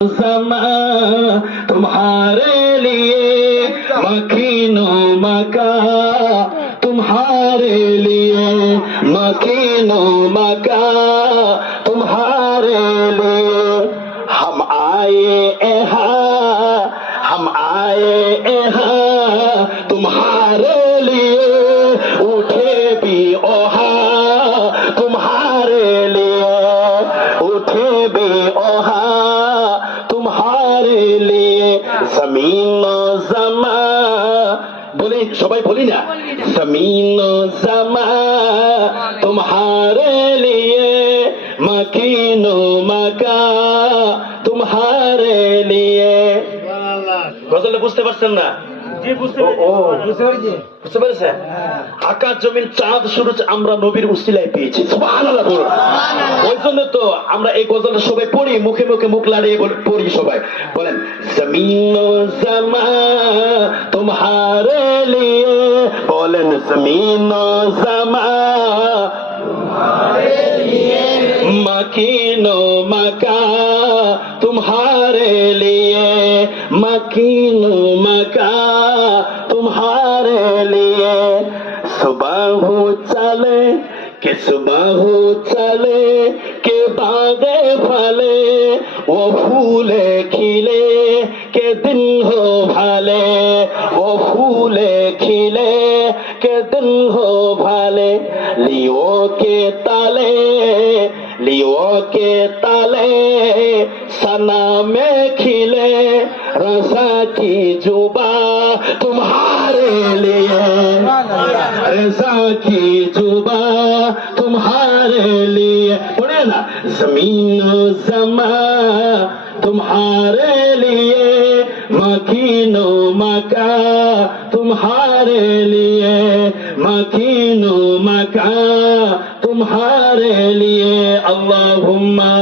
समा तुम्हारे लिए मकीनो मका तुम्हारे लिए मकीनो मका तुम्हारे लिए हम आए यहाँ तुम्हारे लिए उठे भी ओहा तुम्हारे लिए उठे भी ओहा तुम्हारे लिए जमीन जमा बोले सबाई बोली ना जमीन जमा तुम्हारे लिए मकीनो मका तुम्हारे लिए গজলটা বুঝতে পারছেন না? বুঝতে পেরেছেন? আকাশ জমিন চাঁদ সূরজ আমরা নবীর উসিলায় পেয়েছি। সুবহানাল্লাহ বলুন। ওই জন্য তো আমরা এই গজলটা সবাই পড়ি, মুখে মুখে মুখ লাড়িয়ে পড়ি সবাই। বলেন জমিন জামা তোমারে লিয়ে বলেন জমিন জামা तुम्हारे लिए मकीनो मका तुम्हारे लिए मकीनो मका तुम्हारे लिए सुबह चले के बागे फले वो फूले खिले के दिन हो भाले वो फूले खिले के दिन हो भाले लियो के ताले सना में खिले रसा की जुबा तुम्हारे लिए रसा की जुबा तुम्हारे लिए बोले ना जमीन जमा तुम्हारे लिए मकीनो मका तुम्हारे लिए मकीनो मका तुम्हारे लिए अल्लाहुम्मा